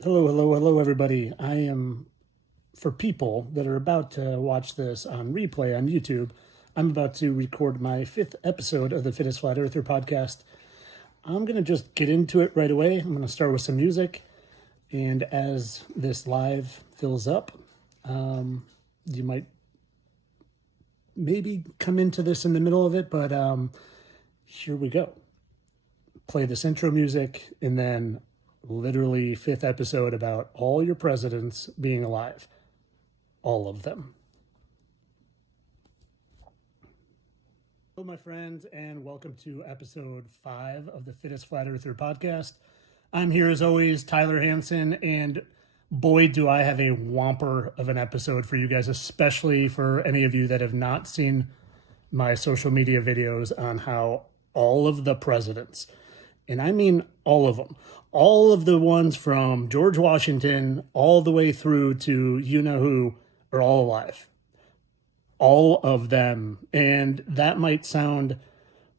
Hello, everybody. For people that are about to watch this on replay on YouTube, I'm about to record my fifth episode of the Fittest Flat Earther podcast. I'm going to just get into it right away. I'm going to start with some music. And as this live fills up, you might maybe come into this in the middle of it, but here we go. Play this intro music and then literally fifth episode about all your presidents being alive. All of them. Hello, my friends, and welcome to episode 5 of the Fittest Flat Earther podcast. I'm here as always, Tyler Hansen, and boy, do I have a whomper of an episode for you guys, especially for any of you that have not seen my social media videos on how all of the presidents, and I mean all of them, all of the ones from George Washington all the way through to you-know-who are all alive. All of them. And that might sound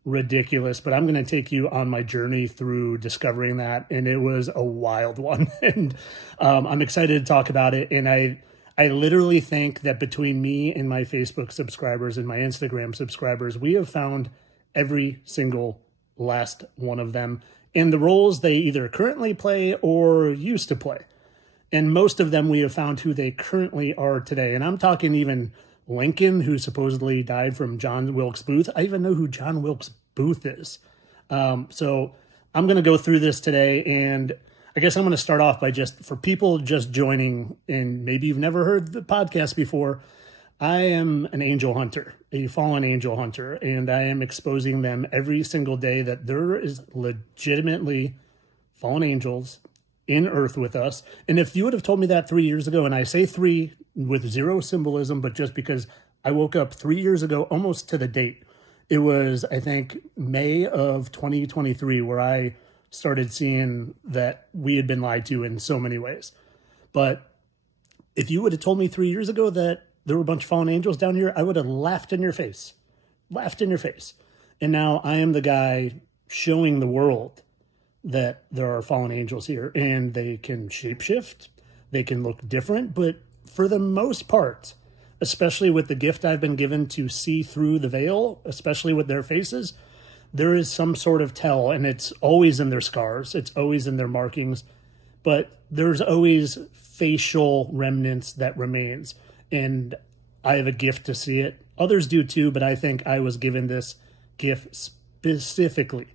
ridiculous, but I'm going to take you on my journey through discovering that. And it was a wild one. And I'm excited to talk about it. And I literally think that between me and my Facebook subscribers and my Instagram subscribers, we have found every single last one of them in the roles they either currently play or used to play. And most of them we have found who they currently are today. And I'm talking even Lincoln, who supposedly died from John Wilkes Booth. I even know who John Wilkes Booth is. So I'm going to go through this today. And I guess I'm going to start off by for people just joining, and maybe you've never heard the podcast before, I am an angel hunter, a fallen angel hunter, and I am exposing them every single day that there is legitimately fallen angels in earth with us. And if you would have told me that 3 years ago, and I say 3 with zero symbolism, but just because I woke up 3 years ago, almost to the date, it was, I think, May of 2023, where I started seeing that we had been lied to in so many ways. But if you would have told me 3 years ago that there were a bunch of fallen angels down here, I would have laughed in your face. And now I am the guy showing the world that there are fallen angels here, and they can shapeshift, they can look different, but for the most part, especially with the gift I've been given to see through the veil, especially with their faces, there is some sort of tell, and it's always in their scars, it's always in their markings, but there's always facial remnants that remains. And I have a gift to see it. Others do too, but I think I was given this gift specifically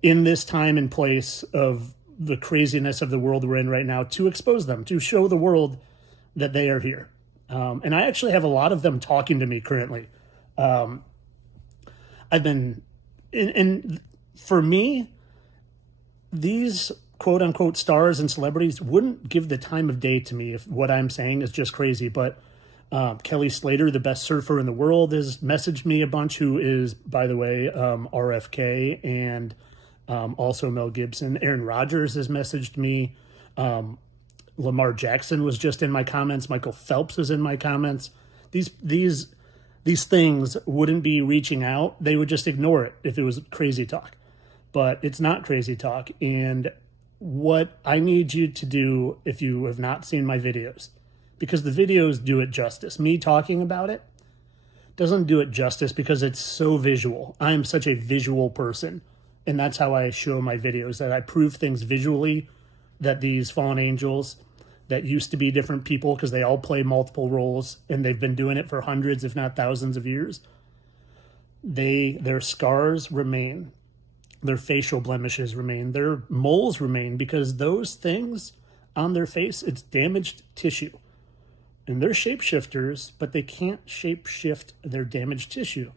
in this time and place of the craziness of the world we're in right now to expose them, to show the world that they are here. And I actually have a lot of them talking to me currently. I've been, and for me, these quote unquote stars and celebrities wouldn't give the time of day to me if what I'm saying is just crazy. But Kelly Slater, the best surfer in the world, has messaged me a bunch, who is, by the way, RFK, and also Mel Gibson. Aaron Rodgers has messaged me. Lamar Jackson was just in my comments. Michael Phelps was in my comments. These things wouldn't be reaching out. They would just ignore it if it was crazy talk. But it's not crazy talk. And what I need you to do, if you have not seen my videos, because the videos do it justice. Me talking about it doesn't do it justice because it's so visual. I am such a visual person. And that's how I show my videos, that I prove things visually, that these fallen angels that used to be different people, because they all play multiple roles and they've been doing it for hundreds, if not thousands of years, their scars remain. Their facial blemishes remain. Their moles remain, because those things on their face, it's damaged tissue. And they're shapeshifters, but they can't shapeshift their damaged tissue.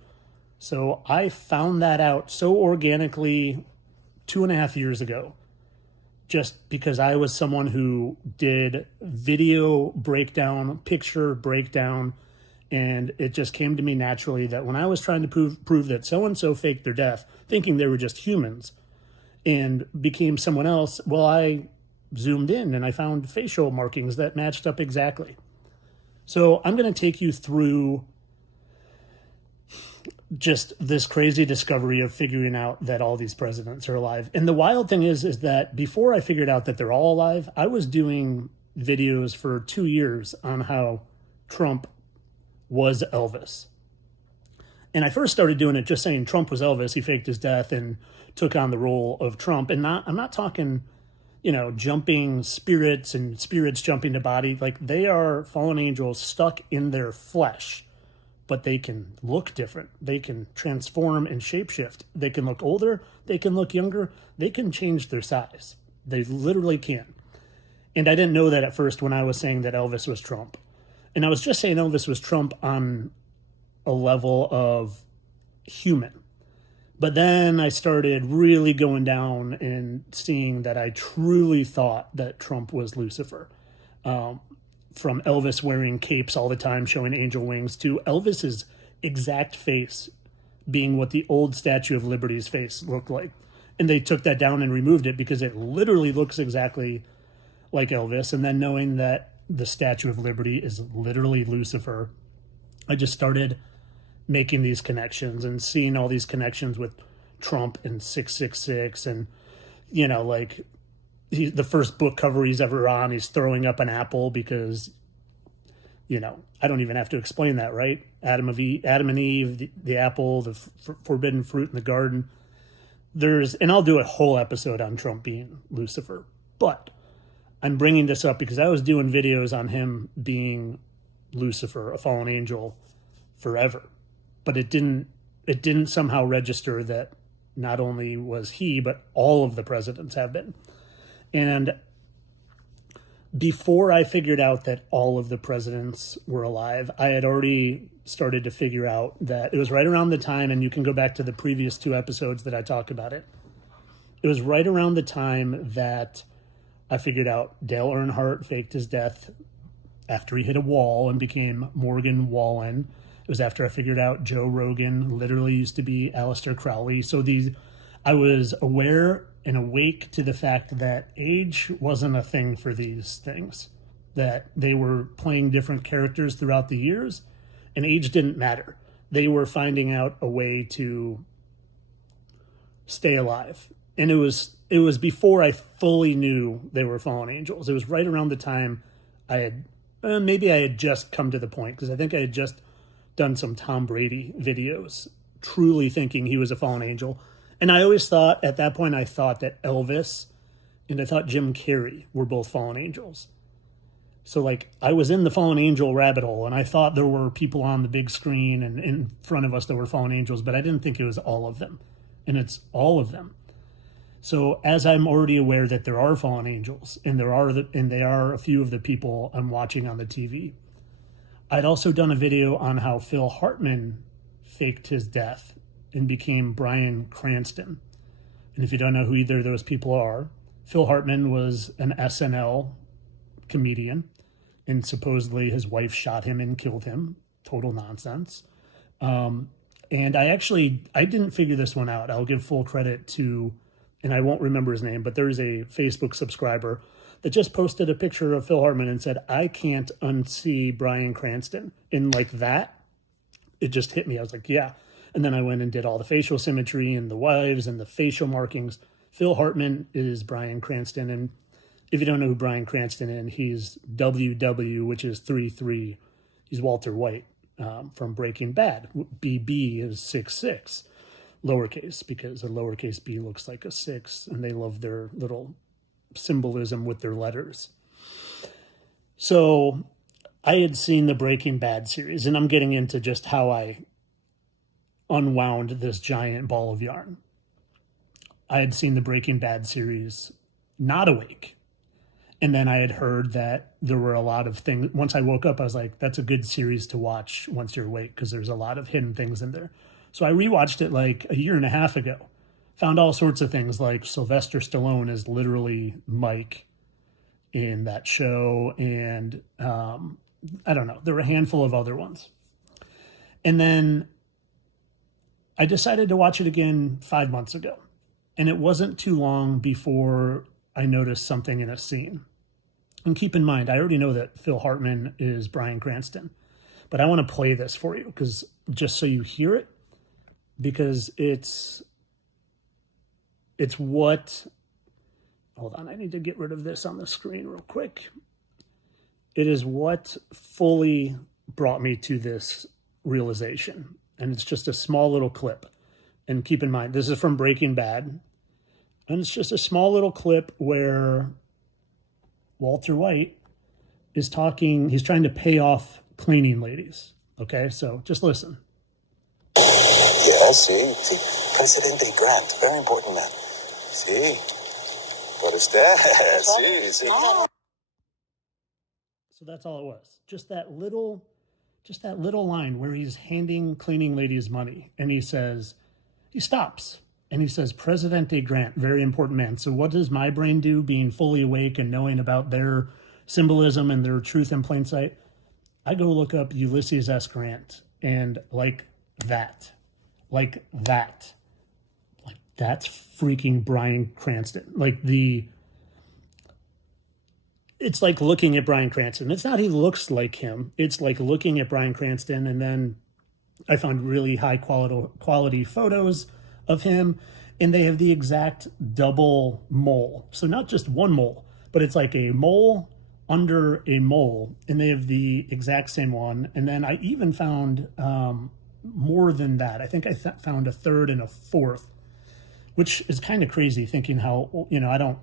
So I found that out so organically 2.5 years ago, just because I was someone who did video breakdown, picture breakdown, and it just came to me naturally that when I was trying to prove that so-and-so faked their death, thinking they were just humans, and became someone else, well, I zoomed in and I found facial markings that matched up exactly. So I'm going to take you through just this crazy discovery of figuring out that all these presidents are alive. And the wild thing is that before I figured out that they're all alive, I was doing videos for 2 years on how Trump was Elvis. And I first started doing it just saying Trump was Elvis. He faked his death and took on the role of Trump. And I'm not talking, jumping spirits and spirits jumping to body. Like, they are fallen angels stuck in their flesh, but they can look different. They can transform and shapeshift. They can look older. They can look younger. They can change their size. They literally can. And I didn't know that at first when I was saying that Elvis was Trump. And I was just saying Elvis was Trump on a level of human. But then I started really going down and seeing that I truly thought that Trump was Lucifer. From Elvis wearing capes all the time, showing angel wings, to Elvis's exact face being what the old Statue of Liberty's face looked like. And they took that down and removed it because it literally looks exactly like Elvis. And then knowing that the Statue of Liberty is literally Lucifer, I just started making these connections and seeing all these connections with Trump and 666. And, the first book cover he's ever on, he's throwing up an apple because, I don't even have to explain that, right? Adam and Eve, the apple, the forbidden fruit in the garden. And I'll do a whole episode on Trump being Lucifer. But I'm bringing this up because I was doing videos on him being Lucifer, a fallen angel, forever. But it didn't somehow register that not only was he, but all of the presidents have been. And before I figured out that all of the presidents were alive, I had already started to figure out that it was right around the time, and you can go back to the previous 2 episodes that I talk about it. It was right around the time that I figured out Dale Earnhardt faked his death after he hit a wall and became Morgan Wallen. It was after I figured out Joe Rogan literally used to be Aleister Crowley. So I was aware and awake to the fact that age wasn't a thing for these things, that they were playing different characters throughout the years, and age didn't matter. They were finding out a way to stay alive. And it was before I fully knew they were fallen angels. It was right around the time I had just come to the point, because I think I had just done some Tom Brady videos, truly thinking he was a fallen angel. And I always thought, at that point, I thought that Elvis and I thought Jim Carrey were both fallen angels. So, I was in the fallen angel rabbit hole, and I thought there were people on the big screen and in front of us that were fallen angels, but I didn't think it was all of them. And it's all of them. So, as I'm already aware that there are fallen angels, and they are a few of the people I'm watching on the TV, I'd also done a video on how Phil Hartman faked his death and became Bryan Cranston. And if you don't know who either of those people are, Phil Hartman was an SNL comedian, and supposedly his wife shot him and killed him. Total nonsense. And I didn't figure this one out. I'll give full credit to, and I won't remember his name, but there's a Facebook subscriber that just posted a picture of Phil Hartman and said, "I can't unsee Bryan Cranston." And that, it just hit me. I was like, yeah. And then I went and did all the facial symmetry and the wives and the facial markings. Phil Hartman is Bryan Cranston. And if you don't know who Bryan Cranston is, he's WW, which is 3-3. He's Walter White from Breaking Bad. BB is 6-6, lowercase, because a lowercase b looks like a 6, and they love their little symbolism with their letters. So I had seen the Breaking Bad series, and I'm getting into just how I unwound this giant ball of yarn. I had seen the Breaking Bad series not awake. And then I had heard that there were a lot of things. Once I woke up, I was like, that's a good series to watch once you're awake, because there's a lot of hidden things in there. So I rewatched it a year and a half ago. Found all sorts of things, like Sylvester Stallone is literally Mike in that show. And I don't know. There were a handful of other ones. And then I decided to watch it again 5 months ago. And it wasn't too long before I noticed something in a scene. And keep in mind, I already know that Phil Hartman is Bryan Cranston. But I want to play this for you, because just so you hear it, because it's what, hold on, I need to get rid of this on the screen real quick. It is what fully brought me to this realization. And it's just a small little clip. And keep in mind, this is from Breaking Bad. And it's just a small little clip where Walter White is talking, he's trying to pay off cleaning ladies. Okay, so just listen. Yes, see, Presidente Grant, very important man. See, what is that? See. So that's all it was. Just that little line where he's handing cleaning ladies money, and he stops, and he says, Presidente Grant, very important man. So what does my brain do, being fully awake and knowing about their symbolism and their truth in plain sight? I go look up Ulysses S. Grant, and like that's freaking Bryan Cranston. It's like looking at Bryan Cranston. It's not he looks like him. It's like looking at Bryan Cranston. And then I found really high quality photos of him, and they have the exact double mole. So not just one mole, but it's like a mole under a mole, and they have the exact same one. And then I even found more than that. I think I found a third and a fourth, which is kind of crazy, thinking how,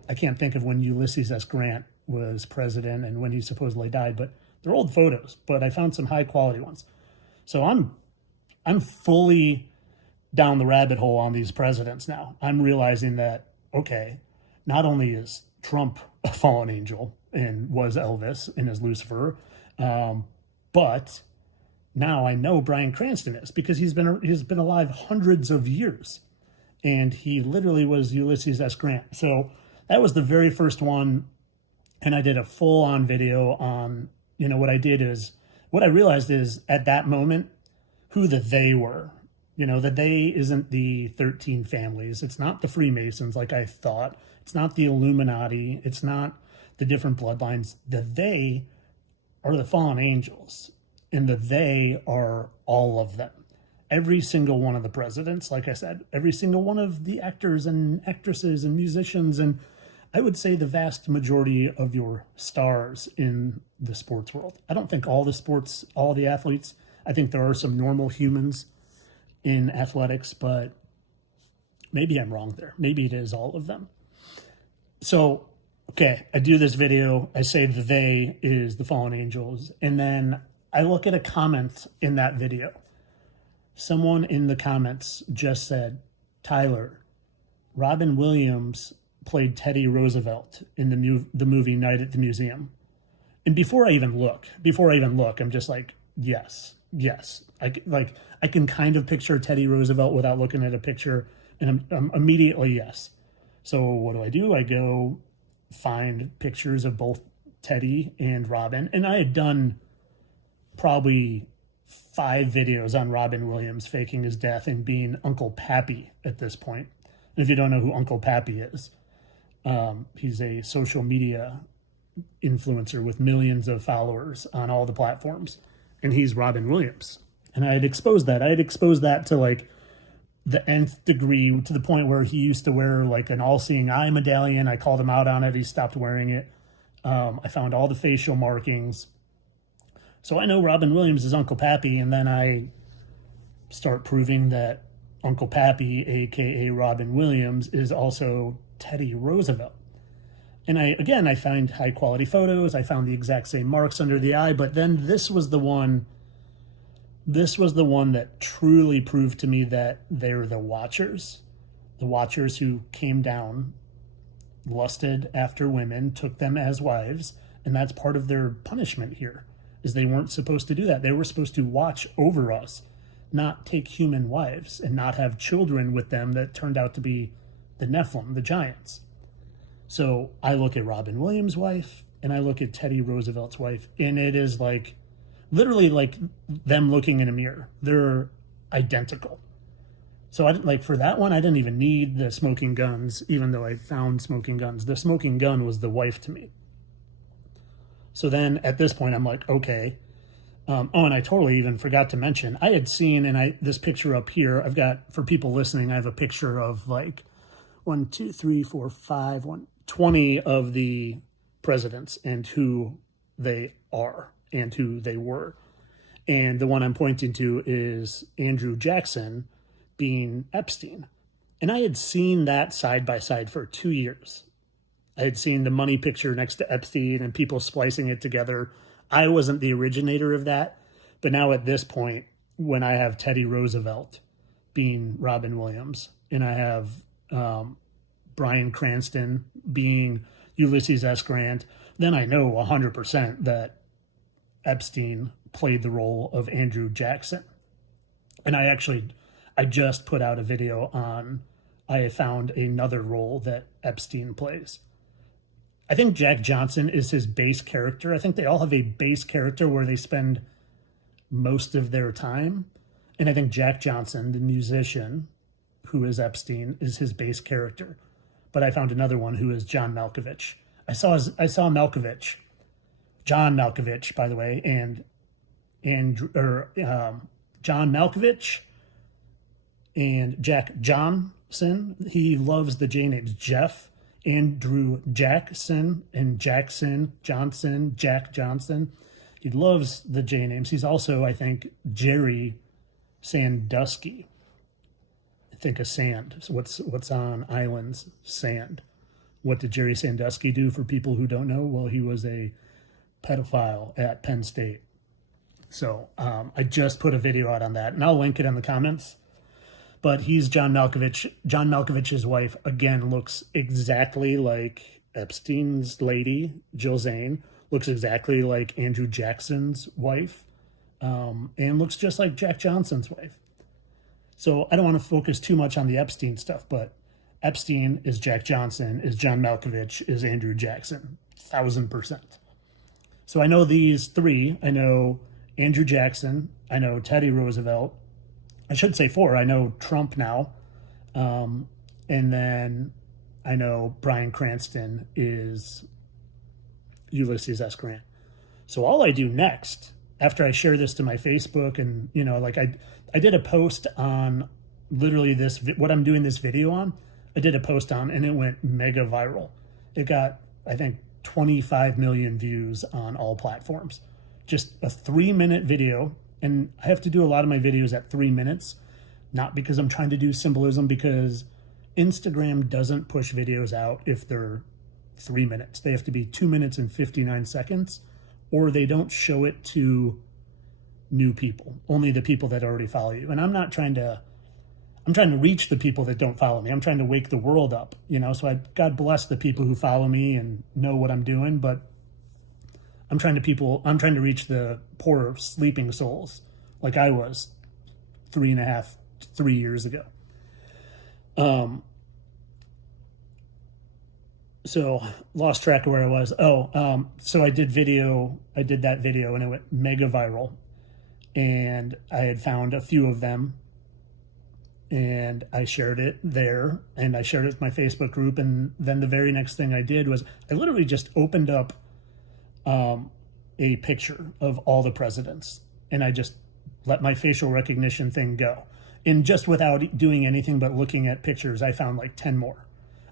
I can't think of when Ulysses S. Grant was president and when he supposedly died, but they're old photos, but I found some high quality ones. So I'm fully down the rabbit hole on these presidents now. I'm realizing that, okay, not only is Trump a fallen angel and was Elvis and is Lucifer, but now I know Bryan Cranston is, because he's been alive hundreds of years, and he literally was Ulysses S. Grant. So that was the very first one. And I did a full-on video on, what I realized is at that moment, who the they were. The they isn't the 13 families. It's not the Freemasons like I thought. It's not the Illuminati. It's not the different bloodlines. The they are the fallen angels. And the they are all of them. Every single one of the presidents, like I said, every single one of the actors and actresses and musicians, and I would say the vast majority of your stars in the sports world. I don't think all the athletes. I think there are some normal humans in athletics, but maybe I'm wrong there. Maybe it is all of them. So, okay, I do this video. I say the they is the fallen angels. And then I look at a comment in that video. Someone in the comments just said, Tyler, Robin Williams played Teddy Roosevelt in the movie Night at the Museum. And before I even look, I'm just like, yes. I can kind of picture Teddy Roosevelt without looking at a picture, and I'm immediately yes. So what do? I go find pictures of both Teddy and Robin, and I had done probably 5 videos on Robin Williams faking his death and being Uncle Pappy at this point. And if you don't know who Uncle Pappy is, he's a social media influencer with millions of followers on all the platforms, and he's Robin Williams. And I had exposed that to like the nth degree, to the point where he used to wear like an all-seeing eye medallion. I called him out on it. He stopped wearing it. I found all the facial markings. So I know Robin Williams is Uncle Pappy, and then I start proving that Uncle Pappy, aka Robin Williams, is also Teddy Roosevelt. And I find high quality photos. I found the exact same marks under the eye, but then this was the one that truly proved to me that they're the Watchers who came down, lusted after women, took them as wives, and that's part of their punishment here, is they weren't supposed to do that. They were supposed to watch over us, not take human wives and not have children with them that turned out to be the Nephilim, the giants. So I look at Robin Williams' wife and I look at Teddy Roosevelt's wife, and it is like literally like them looking in a mirror. They're identical. So for that one, I didn't even need the smoking guns, even though I found smoking guns. The smoking gun was the wife to me. So then at this point, I'm like, okay, And I totally even forgot to mention, I had seen, this picture up here, I've got, for people listening, I have a picture of like 1, 2, 3, 4, 5, 20 of the presidents and who they are and who they were. And the one I'm pointing to is Andrew Jackson being Epstein. And I had seen that side by side for 2 years. I had seen the money picture next to Epstein and people splicing it together. I wasn't the originator of that. But now at this point, when I have Teddy Roosevelt being Robin Williams, and I have Bryan Cranston being Ulysses S. Grant, then I know 100% that Epstein played the role of Andrew Jackson. And I just put out a video on, I found another role that Epstein plays. I think Jack Johnson is his base character. I think they all have a base character where they spend most of their time. And I think Jack Johnson, the musician, who is Epstein, is his base character. But I found another one who is John Malkovich. I saw Malkovich, John Malkovich, by the way, and John Malkovich and Jack Johnson. He loves the J names. Jeff, Andrew Jackson, and Jackson Johnson, Jack Johnson. He loves the J names. He's also, I think, Jerry Sandusky. I think of sand. So what's on islands? Sand. What did Jerry Sandusky do, for people who don't know? Well, he was a pedophile at Penn State. So I just put a video out on that, and I'll link it in the comments. But he's John Malkovich. John Malkovich's wife, again, looks exactly like Epstein's lady, Jill Zane, looks exactly like Andrew Jackson's wife, and looks just like Jack Johnson's wife. So I don't want to focus too much on the Epstein stuff, but Epstein is Jack Johnson, is John Malkovich, is Andrew Jackson, 1,000%. So I know these three. I know Andrew Jackson. I know Teddy Roosevelt. I should say 4. I know Trump now. And then I know Bryan Cranston is Ulysses S. Grant. So all I do next, after I share this to my Facebook, and, like I did a post on literally what I'm doing this video on, I did a post on, and it went mega viral. It got, I think, 25 million views on all platforms. Just a 3-minute video. And I have to do a lot of my videos at 3 minutes, not because I'm trying to do symbolism, because Instagram doesn't push videos out if they're 3 minutes. They have to be 2 minutes and 59 seconds, or they don't show it to new people, only the people that already follow you. And I'm trying to reach the people that don't follow me. I'm trying to wake the world up, so God bless the people who follow me and know what I'm doing, but I'm trying to reach the poor sleeping souls like I was 3 years ago. So lost track of where I was. So I did that video and it went mega viral, and I had found a few of them and I shared it there, and I shared it with my Facebook group. And then the very next thing I did was I literally just opened up a picture of all the presidents, and I just let my facial recognition thing go. And just without doing anything but looking at pictures, I found like 10 more.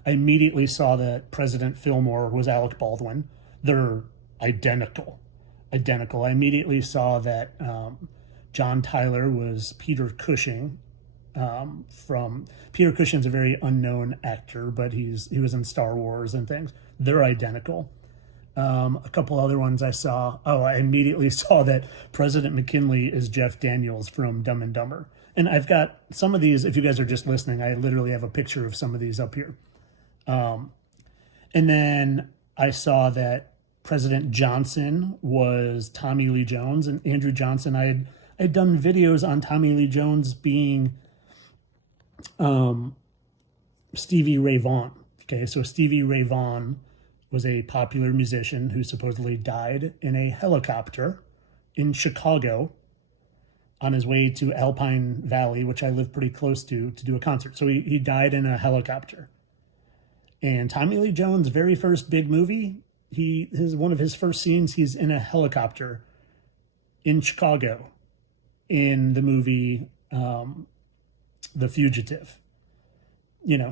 I immediately saw that President Fillmore was Alec Baldwin. They're identical. I immediately saw that John Tyler was Peter Cushing. Peter Cushing's a very unknown actor, but he was in Star Wars and things. They're identical. A couple other ones I saw. I immediately saw that President McKinley is Jeff Daniels from Dumb and Dumber. And I've got some of these, if you guys are just listening, I literally have a picture of some of these up here. And then I saw that President Johnson was Tommy Lee Jones, and Andrew Johnson, I had done videos on Tommy Lee Jones being Stevie Ray Vaughan. Okay, so Stevie Ray Vaughan was a popular musician who supposedly died in a helicopter in Chicago on his way to Alpine Valley, which I live pretty close to do a concert. So he died in a helicopter. And Tommy Lee Jones' very first big movie, one of his first scenes, he's in a helicopter in Chicago in the movie The Fugitive,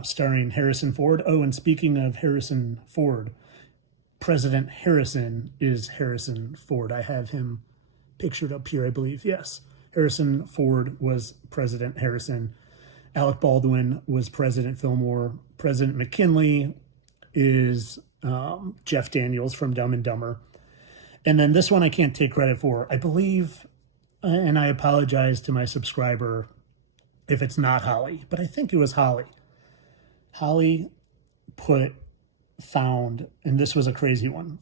starring Harrison Ford. Oh, and speaking of Harrison Ford, President Harrison is Harrison Ford. I have him pictured up here, I believe. Yes, Harrison Ford was President Harrison. Alec Baldwin was President Fillmore. President McKinley is Jeff Daniels from Dumb and Dumber. And then this one I can't take credit for. I believe, and I apologize to my subscriber if it's not Holly, but I think it was Holly. Holly found, and this was a crazy one,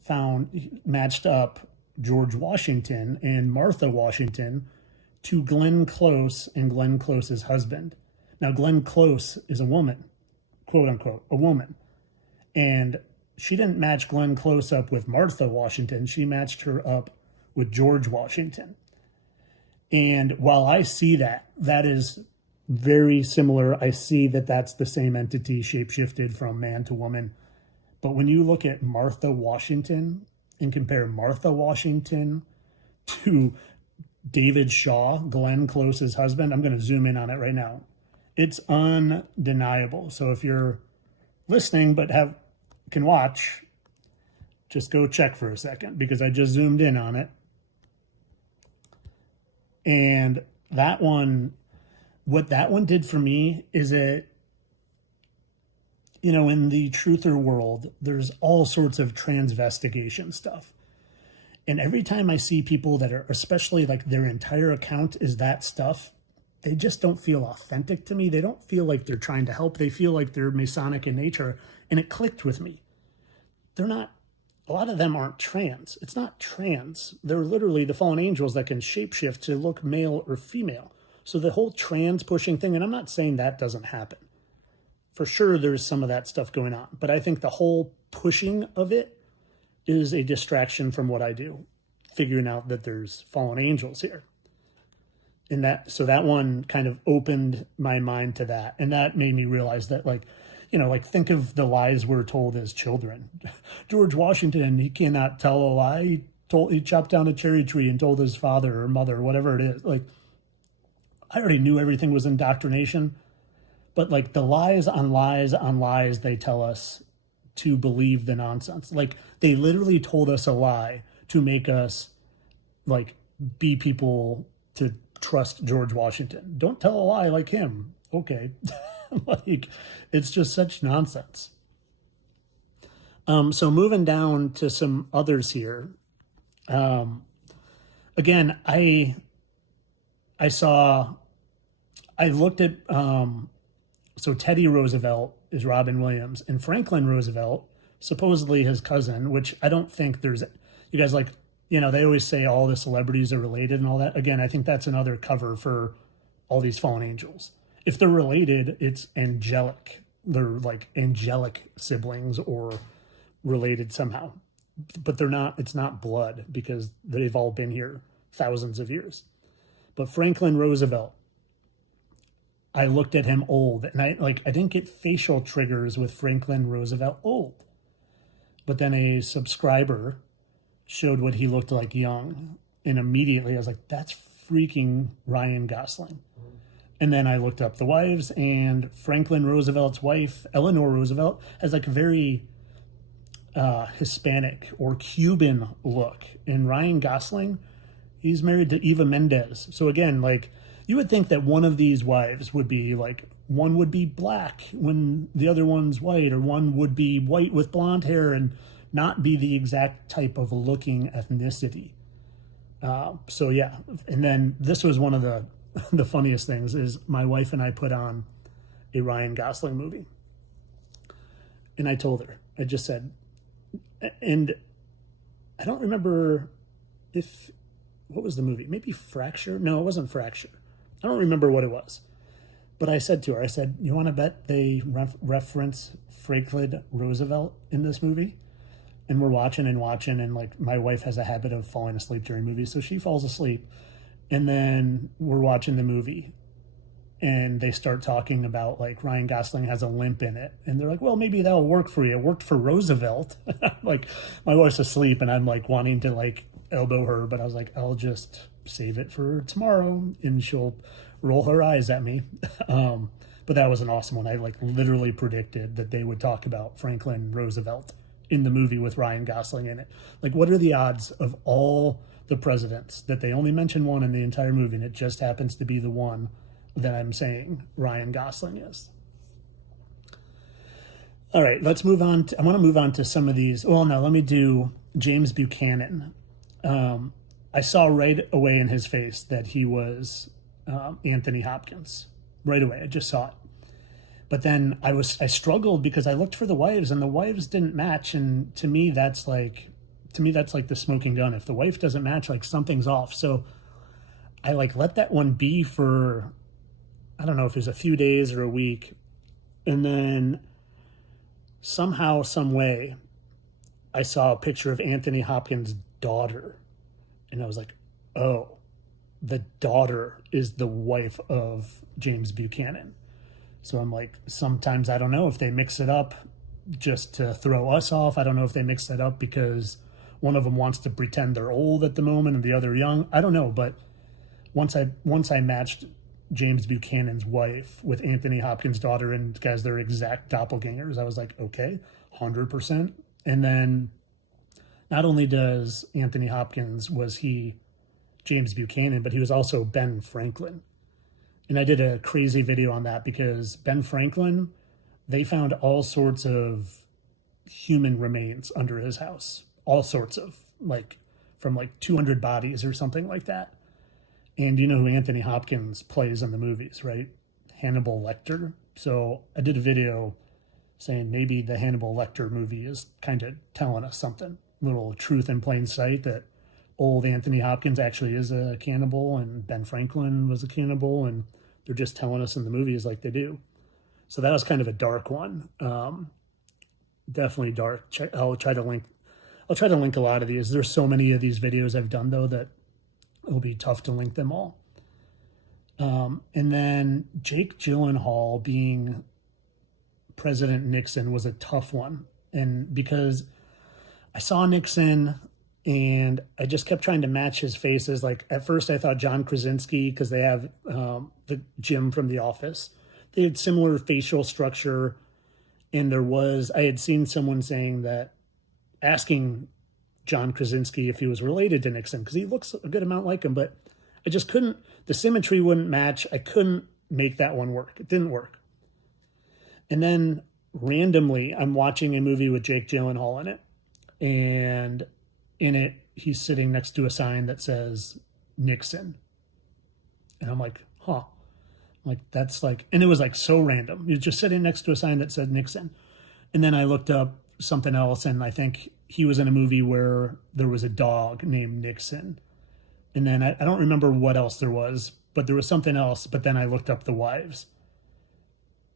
matched up George Washington and Martha Washington to Glenn Close and Glenn Close's husband. Now, Glenn Close is a woman, quote unquote, a woman. And she didn't match Glenn Close up with Martha Washington. She matched her up with George Washington. And while I see that is very similar, I see that that's the same entity shapeshifted from man to woman. But when you look at Martha Washington and compare Martha Washington to David Shaw, Glenn Close's husband, I'm going to zoom in on it right now. It's undeniable. So if you're listening but can watch, just go check for a second because I just zoomed in on it. And that one, what that one did for me is in the truther world, there's all sorts of transvestigation stuff. And every time I see people that are, especially like their entire account is that stuff, they just don't feel authentic to me. They don't feel like they're trying to help. They feel like they're Masonic in nature. And it clicked with me. They're not, a lot of them aren't trans. It's not trans. They're literally the fallen angels that can shapeshift to look male or female. So the whole trans pushing thing, and I'm not saying that doesn't happen. For sure, there's some of that stuff going on. But I think the whole pushing of it is a distraction from what I do, figuring out that there's fallen angels here. And so that one kind of opened my mind to that. And that made me realize that, think of the lies we're told as children. George Washington, he cannot tell a lie. He chopped down a cherry tree and told his father or mother, whatever it is. I already knew everything was indoctrination. But the lies on lies on lies they tell us to believe the nonsense. They literally told us a lie to make us be people to trust George Washington. Don't tell a lie like him. Okay. It's just such nonsense. So moving down to some others here. Again, I looked at, so Teddy Roosevelt is Robin Williams, and Franklin Roosevelt, supposedly his cousin, which I don't think there's, you guys they always say all the celebrities are related and all that. Again, I think that's another cover for all these fallen angels. If they're related, it's angelic. They're angelic siblings or related somehow. But they're not, it's not blood because they've all been here thousands of years. But Franklin Roosevelt, I looked at him old and I didn't get facial triggers with Franklin Roosevelt old. But then a subscriber showed what he looked like young. And immediately I was like, that's freaking Ryan Gosling. And then I looked up the wives, and Franklin Roosevelt's wife, Eleanor Roosevelt, has a very Hispanic or Cuban look. And Ryan Gosling, he's married to Eva Mendes. So again, you would think that one of these wives would be one would be black when the other one's white, or one would be white with blonde hair and not be the exact type of looking ethnicity. So yeah, and then this was one of the funniest things is my wife and I put on a Ryan Gosling movie. And I told her, I just said, and I don't remember what was the movie? Maybe Fracture? No, it wasn't Fracture. I don't remember what it was. But I said to her, you want to bet they reference Franklin Roosevelt in this movie? And we're watching, and my wife has a habit of falling asleep during movies, so she falls asleep. And then we're watching the movie, and they start talking about Ryan Gosling has a limp in it, and they're like, well, maybe that'll work for you. It worked for Roosevelt. My wife's asleep, and I'm wanting to elbow her, but I was like, I'll just save it for tomorrow, and she'll roll her eyes at me. But that was an awesome one. I like literally predicted that they would talk about Franklin Roosevelt in the movie with Ryan Gosling in it. Like, what are the odds of all the presidents that they only mention one in the entire movie, and it just happens to be the one that I'm saying Ryan Gosling is? All right, let's move on. I want to move on to some of these. Well, no, let me do James Buchanan. I saw right away in his face that he was Anthony Hopkins. Right away, I just saw it. But then I struggled because I looked for the wives, and the wives didn't match. And to me, that's like the smoking gun. If the wife doesn't match, like something's off. So I like let that one be for, I don't know if it was a few days or a week. And then somehow, some way, I saw a picture of Anthony Hopkins' daughter. And I was like, oh, the daughter is the wife of James Buchanan. So I'm like, sometimes I don't know if they mix it up just to throw us off. I don't know if they mix it up because one of them wants to pretend they're old at the moment and the other young. I don't know. But once I matched James Buchanan's wife with Anthony Hopkins' daughter, and guys, they're exact doppelgangers, I was like, okay, 100%. And then not only does Anthony Hopkins, was he James Buchanan, but he was also Ben Franklin. And I did a crazy video on that because Ben Franklin, they found all sorts of human remains under his house. All sorts of, like, from like 200 bodies or something like that. And you know who Anthony Hopkins plays in the movies, right? Hannibal Lecter. So I did a video saying maybe the Hannibal Lecter movie is kind of telling us something. Little truth in plain sight that old Anthony Hopkins actually is a cannibal and Ben Franklin was a cannibal, and they're just telling us in the movies like they do. So that was kind of a dark one. Definitely dark. I'll try to link a lot of these. There's so many of these videos I've done though that it'll be tough to link them all. And then Jake Gyllenhaal being President Nixon was a tough one. And because I saw Nixon and I just kept trying to match his faces. Like at first I thought John Krasinski, because they have the Jim from The Office. They had similar facial structure. And I had seen someone saying that, asking John Krasinski if he was related to Nixon, because he looks a good amount like him, but I just couldn't, the symmetry wouldn't match. I couldn't make that one work. It didn't work. And then randomly, I'm watching a movie with Jake Gyllenhaal in it. And in it, he's sitting next to a sign that says Nixon. And I'm like, huh. Like, that's like, and it was like so random. He was just sitting next to a sign that said Nixon. And then I looked up something else, and I think he was in a movie where there was a dog named Nixon. And then I don't remember what else there was, but there was something else. But then I looked up the wives.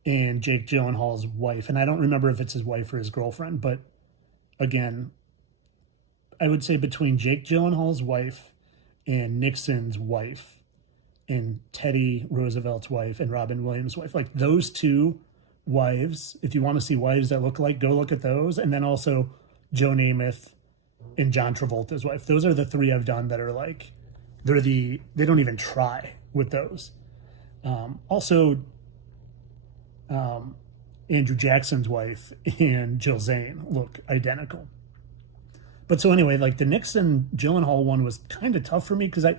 And Jake Gyllenhaal's wife, and I don't remember if it's his wife or his girlfriend, but again, I would say between Jake Gyllenhaal's wife and Nixon's wife and Teddy Roosevelt's wife and Robin Williams' wife, like those two wives, if you want to see wives that look like, go look at those. And then also Joe Namath and John Travolta's wife. Those are the three I've done that are like, they don't even try with those. Also, Andrew Jackson's wife and Jill Zane look identical. But so anyway, like the Nixon Gyllenhaal one was kind of tough for me because I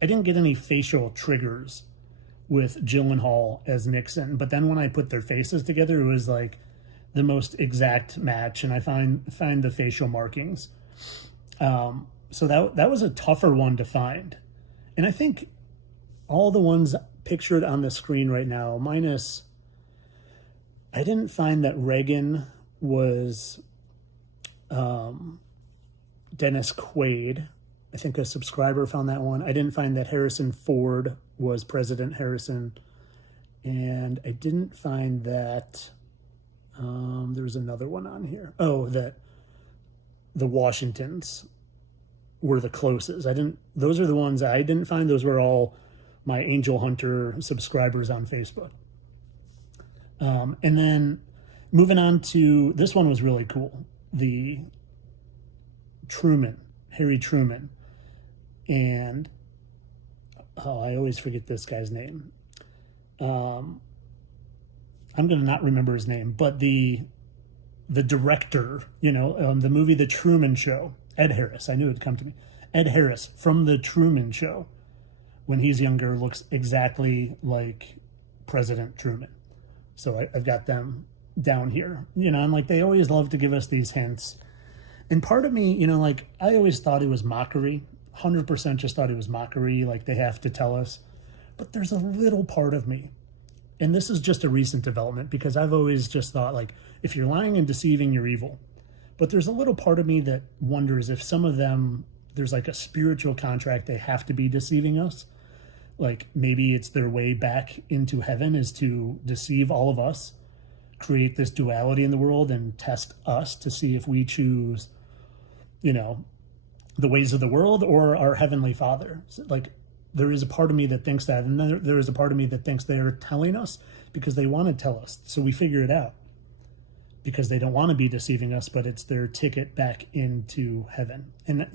didn't get any facial triggers with Gyllenhaal as Nixon. But then when I put their faces together, it was like the most exact match, and I find the facial markings. So that was a tougher one to find. And I think all the ones pictured on the screen right now, minus, I didn't find that Reagan was Dennis Quaid. I think a subscriber found that one. I didn't find that Harrison Ford was President Harrison. And I didn't find that there was another one on here. Oh, that the Washingtons were the closest. Those are the ones I didn't find. Those were all my Angel Hunter subscribers on Facebook. And then moving on to, this one was really cool. The Harry Truman. and I always forget this guy's name. I'm going to not remember his name, but the director, the movie The Truman Show, Ed Harris. I knew it'd come to me. Ed Harris from The Truman Show, when he's younger, looks exactly like President Truman. So I've got them down here, and like they always love to give us these hints. And part of me, I always thought it was mockery. 100% just thought it was mockery, like they have to tell us. But there's a little part of me, and this is just a recent development, because I've always just thought, like, if you're lying and deceiving, you're evil. But there's a little part of me that wonders if some of them, there's like a spiritual contract, they have to be deceiving us. Like maybe it's their way back into heaven is to deceive all of us, create this duality in the world, and test us to see if we choose, the ways of the world or our Heavenly Father. So, like, there is a part of me that thinks that, and then there is a part of me that thinks they are telling us because they want to tell us, so we figure it out, because they don't want to be deceiving us, but it's their ticket back into heaven. And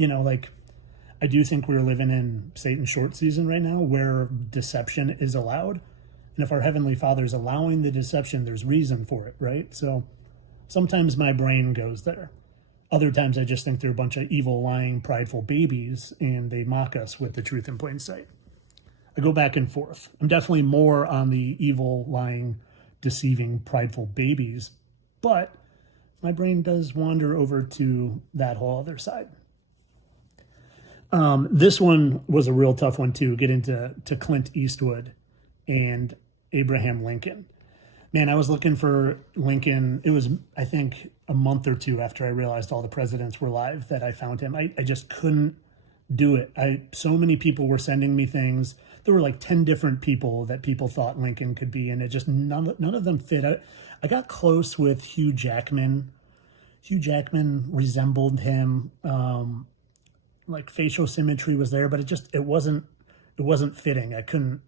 I do think we're living in Satan's short season right now, where deception is allowed, and if our Heavenly Father is allowing the deception, there's reason for it, right? So sometimes my brain goes there. Other times I just think they're a bunch of evil, lying, prideful babies, and they mock us with the truth in plain sight. I go back and forth. I'm definitely more on the evil, lying, deceiving, prideful babies, but my brain does wander over to that whole other side. This one was a real tough one too, get into Clint Eastwood and Abraham Lincoln. Man, I was looking for Lincoln. It was, I think, a month or two after I realized all the presidents were live that I found him. I just couldn't do it. So many people were sending me things. There were like 10 different people that people thought Lincoln could be, and it just none of them fit. I got close with Hugh Jackman. Hugh Jackman resembled him. Like facial symmetry was there, but it wasn't fitting. I couldn't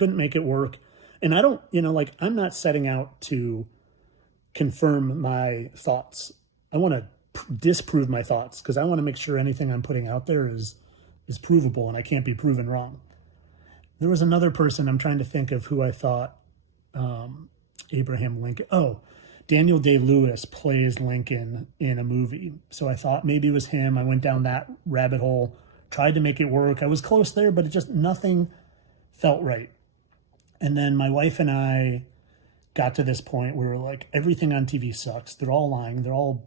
make it work. And I don't, I'm not setting out to confirm my thoughts. I want to disprove my thoughts, because I want to make sure anything I'm putting out there is provable, and I can't be proven wrong. There was another person, I'm trying to think of who I thought Abraham Lincoln. Oh, Daniel Day-Lewis plays Lincoln in a movie. So I thought maybe it was him. I went down that rabbit hole, tried to make it work. I was close there, but nothing felt right. And then my wife and I got to this point where we're like, everything on TV sucks. They're all lying. They're all,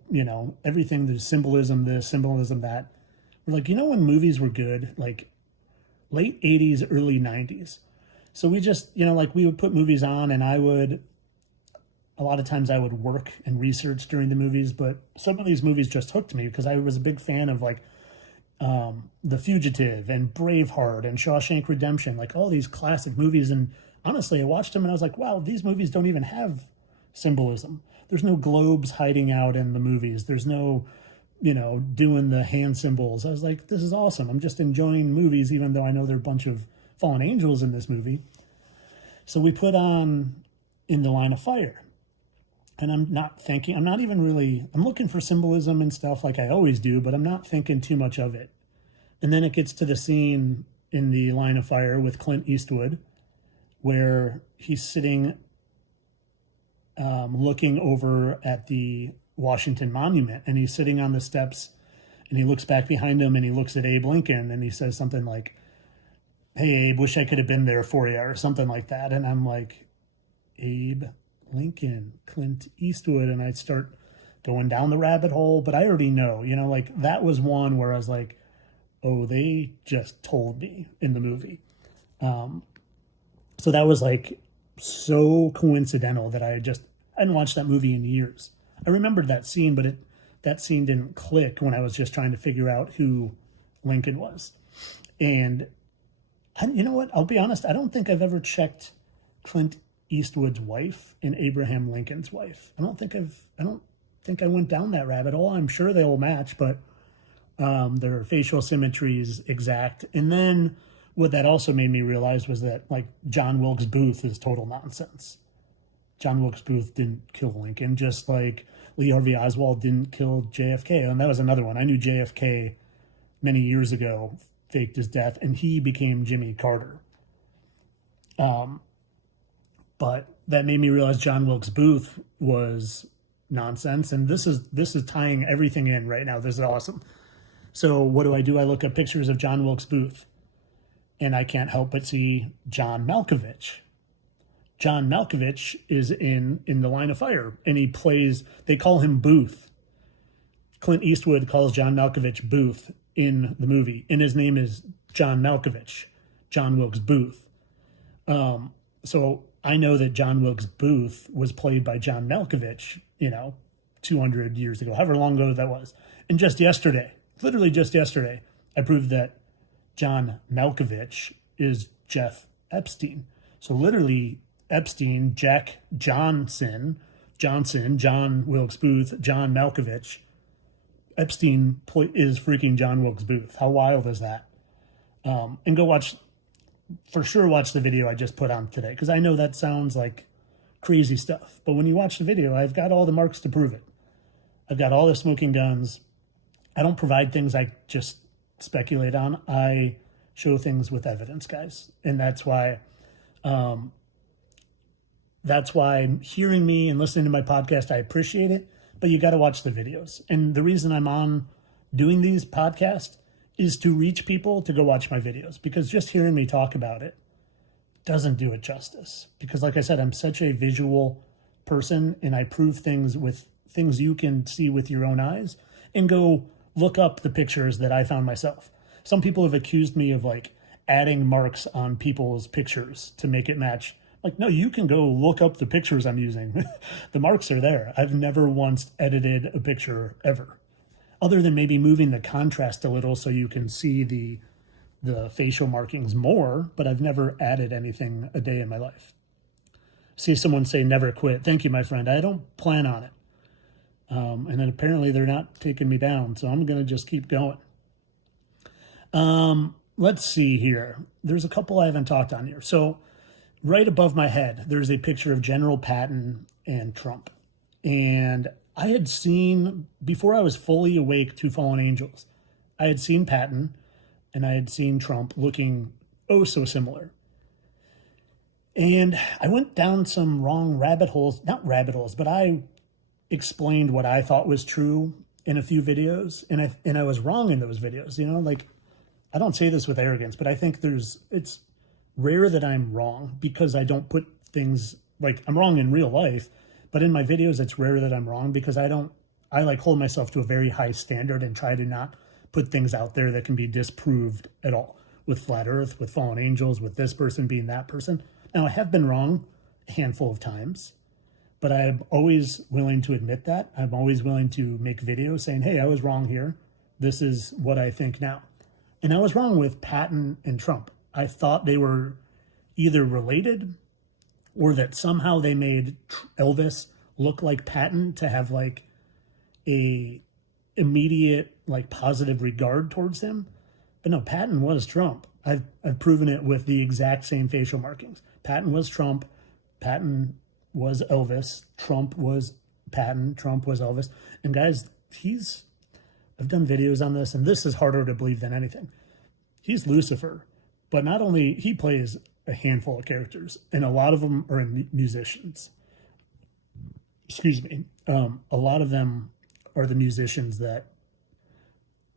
everything, there's symbolism, this, symbolism, that. We're like, when movies were good, like late 80s, early 90s. So we just, we would put movies on, and a lot of times I would work and research during the movies, but some of these movies just hooked me because I was a big fan of The Fugitive and Braveheart and Shawshank Redemption, like all these classic movies. And honestly, I watched them and I was like, wow, these movies don't even have symbolism. There's no globes hiding out in the movies. There's no, doing the hand symbols. I was like, this is awesome. I'm just enjoying movies, even though I know there are a bunch of fallen angels in this movie. So we put on In the Line of Fire. And I'm looking for symbolism and stuff like I always do, but I'm not thinking too much of it. And then it gets to the scene in The Line of Fire with Clint Eastwood, where he's sitting looking over at the Washington Monument, and he's sitting on the steps, and he looks back behind him, and he looks at Abe Lincoln, and he says something like, "Hey, Abe, wish I could have been there for you," or something like that. And I'm like, Abe Lincoln, Clint Eastwood, and I'd start going down the rabbit hole, but I already know, that was one where I was like, oh, they just told me in the movie. So that was like so coincidental that I hadn't watched that movie in years. I remembered that scene, but that scene didn't click when I was just trying to figure out who Lincoln was. And you know what? I'll be honest. I don't think I've ever checked Clint Eastwood's wife and Abraham Lincoln's wife. I don't think I went down that rabbit hole. I'm sure they will match, but their facial symmetry is exact. And then what that also made me realize was that like John Wilkes Booth is total nonsense. John Wilkes Booth didn't kill Lincoln, just like Lee Harvey Oswald didn't kill JFK. And that was another one. I knew JFK many years ago faked his death, and he became Jimmy Carter. But that made me realize John Wilkes Booth was nonsense, and this is tying everything in right now. This is awesome. So what do? I look up pictures of John Wilkes Booth, and I can't help but see John Malkovich. John Malkovich is in The Line of Fire, and he plays, they call him Booth. Clint Eastwood calls John Malkovich Booth in the movie, and his name is John Malkovich, John Wilkes Booth. So I know that John Wilkes Booth was played by John Malkovich, 200 years ago, however long ago that was. And just yesterday, literally just yesterday, I proved that John Malkovich is Jeff Epstein. So literally Epstein, Jack Johnson, John Wilkes Booth, John Malkovich. Epstein is freaking John Wilkes Booth. How wild is that? And go watch the video I just put on today, because I know that sounds like crazy stuff. But when you watch the video, I've got all the marks to prove it. I've got all the smoking guns. I don't provide things I just speculate on. I show things with evidence, guys. And that's why hearing me and listening to my podcast, I appreciate it. But you got to watch the videos. And the reason I'm on doing these podcasts is to reach people to go watch my videos, because just hearing me talk about it doesn't do it justice. Because like I said, I'm such a visual person, and I prove things with things you can see with your own eyes, and go look up the pictures that I found myself. Some people have accused me of like adding marks on people's pictures to make it match. Like, no, you can go look up the pictures I'm using. The marks are there. I've never once edited a picture ever, other than maybe moving the contrast a little so you can see the facial markings more, but I've never added anything a day in my life. See someone say never quit. Thank you, my friend. I don't plan on it. And then apparently they're not taking me down, so I'm going to just keep going. Let's see here. There's a couple I haven't talked on here. So right above my head, there's a picture of General Patton and Trump. And I had seen, before I was fully awake to Fallen Angels, I had seen Patton and I had seen Trump looking oh so similar. And I went down some wrong rabbit holes, not rabbit holes, but I explained what I thought was true in a few videos. And I was wrong in those videos, like, I don't say this with arrogance, but I think it's rare that I'm wrong, because I don't put things, like, I'm wrong in real life, but in my videos, it's rare that I'm wrong, because I hold myself to a very high standard and try to not put things out there that can be disproved at all, with Flat Earth, with Fallen Angels, with this person being that person. Now, I have been wrong a handful of times, but I'm always willing to admit that. I'm always willing to make videos saying, hey, I was wrong here. This is what I think now. And I was wrong with Patton and Trump. I thought they were either related, or that somehow they made Elvis look like Patton to have like a immediate like positive regard towards him. But no, Patton was Trump. I've proven it with the exact same facial markings. Patton was Trump. Patton was Elvis. Trump was Patton. Trump was Elvis. And guys, I've done videos on this, and this is harder to believe than anything. He's Lucifer, but not only, he plays a handful of characters, and a lot of them are musicians. Excuse me. A lot of them are the musicians that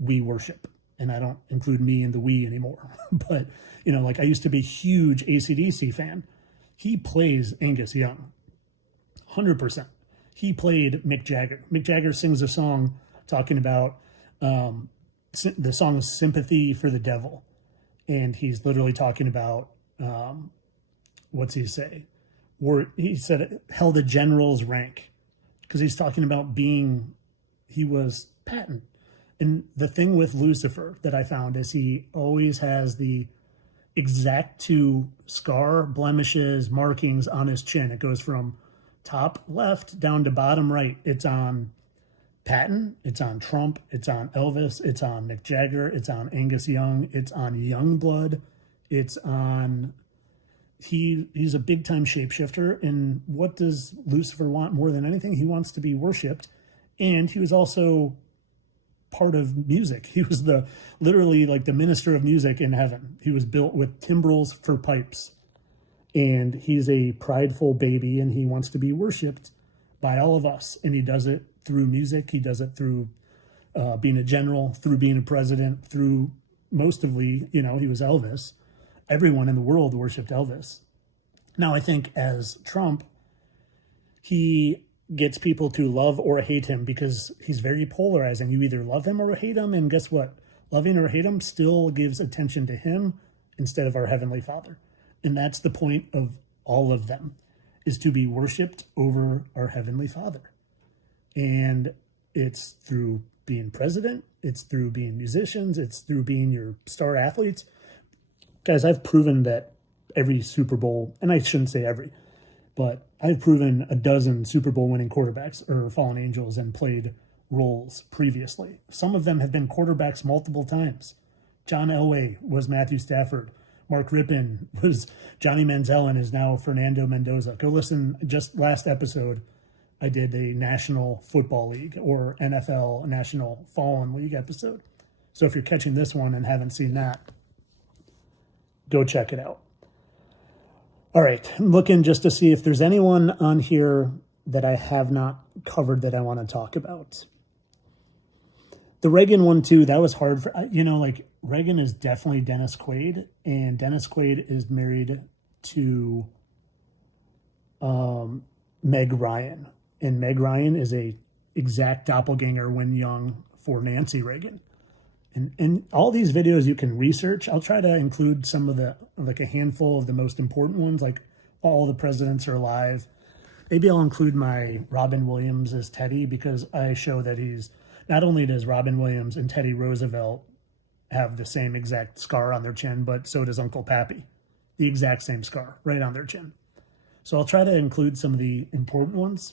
we worship. And I don't include me in the we anymore. But, like, I used to be a huge AC/DC fan. He plays Angus Young. 100%. He played Mick Jagger. Mick Jagger sings a song talking about, the song is Sympathy for the Devil. And he's literally talking about, what's he say? He said, held a general's rank. Because he's talking about he was Patton. And the thing with Lucifer that I found is he always has the exact two scar, blemishes, markings on his chin. It goes from top left down to bottom right. It's on Patton, it's on Trump, it's on Elvis, it's on Mick Jagger, it's on Angus Young, it's on Youngblood, it's on... He's a big-time shapeshifter, and what does Lucifer want more than anything? He wants to be worshipped, and he was also part of music. He was literally like the minister of music in heaven. He was built with timbrels for pipes. And he's a prideful baby, and he wants to be worshipped by all of us. And he does it through music. He does it through being a general, through being a president, through mostly, he was Elvis. Everyone in the world worshipped Elvis. Now, I think as Trump, he gets people to love or hate him because he's very polarizing. You either love him or hate him, and guess what? Loving or hate him still gives attention to him instead of our Heavenly Father. And that's the point of all of them, is to be worshipped over our Heavenly Father. And it's through being president, it's through being musicians, it's through being your star athletes. Guys, I've proven that every Super Bowl, and I shouldn't say every, but I've proven a dozen Super Bowl winning quarterbacks are fallen angels and played roles previously. Some of them have been quarterbacks multiple times. John Elway was Matthew Stafford. Mark Rippon was Johnny Manziel and is now Fernando Mendoza. Go listen, just last episode, I did a National Football League or NFL National Fallen League episode. So if you're catching this one and haven't seen that, go check it out. All right, I'm looking just to see if there's anyone on here that I have not covered that I want to talk about. The Reagan one, too, that was hard for, Reagan is definitely Dennis Quaid, and Dennis Quaid is married to Meg Ryan. And Meg Ryan is a exact doppelganger when young for Nancy Reagan. And all these videos you can research. I'll try to include some of a handful of the most important ones, like all the presidents are alive. Maybe I'll include my Robin Williams as Teddy, because I show that he's, not only does Robin Williams and Teddy Roosevelt have the same exact scar on their chin, but so does Uncle Pappy. The exact same scar right on their chin. So I'll try to include some of the important ones,